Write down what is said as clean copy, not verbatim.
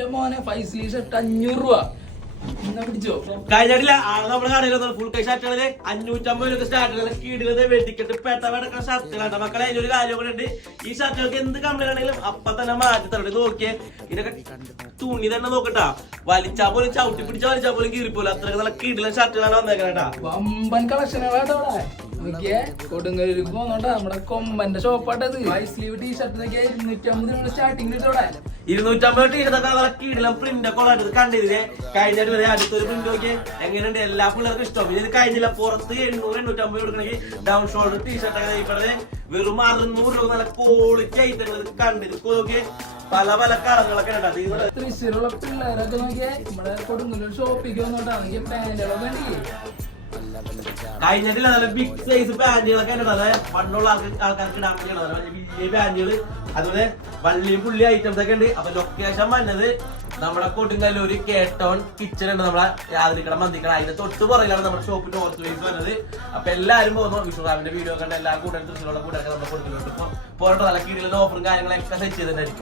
എന്റെ മോനെ ഫൈസലി ഷർട്ട് 500 രൂപ. പിടിച്ചോ കഴിഞ്ഞിട്ടില്ല നമ്മുടെ കടയിൽ ഫുൾ കൈ ഷർട്ടുകളില് 550 രൂപ സ്റ്റാർട്ട് കീടിലത് വെട്ടിക്കെട്ട് പെട്ടവടക്കുന്ന ഷർട്ടുകളാണ് മക്കളെ. അതിലൊരു കാര്യം കൂടെ ഉണ്ട്, ഈ ഷർട്ടുകൾക്ക് എന്ത് കംപ്ലൈന്റ് ആണെങ്കിലും അപ്പൊ തന്നെ മാറ്റി തരട്ടെ. നോക്കിയേ ഇതൊക്കെ തുണി തന്നെ നോക്കട്ടാ, വലിച്ചാ പോലും ചവിട്ടി പിടിച്ചാ വലിച്ചാ പോലും കീറിപ്പോലും അത്രയ്ക്ക് നല്ല കീടിലെ ഷർട്ടുകളാണ് വന്നേക്കണേട്ടാ. വമ്പൻ കളക്ഷനുകളാട്ടോടെ നോക്കിയേ. കൊടുങ്ങല്ലൂർക്ക് പോന്നോണ്ടാ നമ്മുടെ കൊമ്പന്റെ ഷോപ്പാട്ടത്. സ്ലീവ് ടീഷർട്ടിനൊക്കെ 250 രൂപ സ്റ്റാർട്ടിംഗ് കിട്ടോടെ. 250 ടീഷർട്ടൊക്കെ നല്ല കീടിലും പ്രിന്റ് ഒക്കെ ഉള്ളത് കണ്ടില്ലേ. കഴിഞ്ഞിട്ട് വരെ അടുത്തൊരു പ്രിന്റ് നോക്കിയേ എങ്ങനെയുണ്ട്, എല്ലാ പിള്ളേർക്കും ഇഷ്ടം. ഇത് കഴിഞ്ഞില്ല പുറത്ത് 800-850 കൊടുക്കണമെങ്കിൽ ഡൗൺ ഷോൾഡർ ടീഷർട്ടൊക്കെ ഇവിടെ വെറും 600 രൂപ നല്ല ക്വാളിറ്റി ഐറ്റങ്ങൾ കണ്ടിട്ട് നോക്കിയേ. പല പല കളറുകളൊക്കെ ഉണ്ട്. തൃശ്ശൂരുള്ള പിള്ളേരൊക്കെ നോക്കിയേ നമ്മുടെ കൊടുങ്ങല്ലൂർ ഷോപ്പിക്ക് വന്നോട്ടാണെങ്കിൽ പാന്റുകളൊക്കെ ഉണ്ടെങ്കിൽ കഴിഞ്ഞിട്ടില്ല നല്ല ബിഗ് സൈസ് പാന്റുകളൊക്കെ പണ്ടുള്ള ആൾക്കാർക്ക് ഇടാൻ വേണ്ടിയാണ് വലിയ പാന്റുകള്. അതുപോലെ വള്ളിയും പുള്ളി ഐറ്റംസ് ഒക്കെ ഉണ്ട്. അപ്പൊ ലൊക്കേഷൻ വന്നത് നമ്മുടെ കൊടുങ്ങല്ലൂര് കേട്ടോൺ കിച്ചൺ ഉണ്ട്, നമ്മളെ യാതിരിക്കട മന്തിക്കട. അതിന്റെ തൊട്ട് പുറകിലാണ് നമ്മുടെ ഷോപ്പിന്റെ നോർത്ത് ഫേസ് വന്നത്. അപ്പൊ എല്ലാവരും പോകുന്നു വിഷുറാമിന്റെ വീഡിയോ കണ്ട് എല്ലാ കൂടെ തൃശ്ശൂരുള്ള കൂടെ നമ്മുടെ കൊടുങ്ങല്ലൂർ പോയിട്ട് നല്ല കീഴിലുള്ള ഓഫറും കാര്യങ്ങളൊക്കെ സെറ്റ് ചെയ്തിട്ടുണ്ടായിരിക്കും.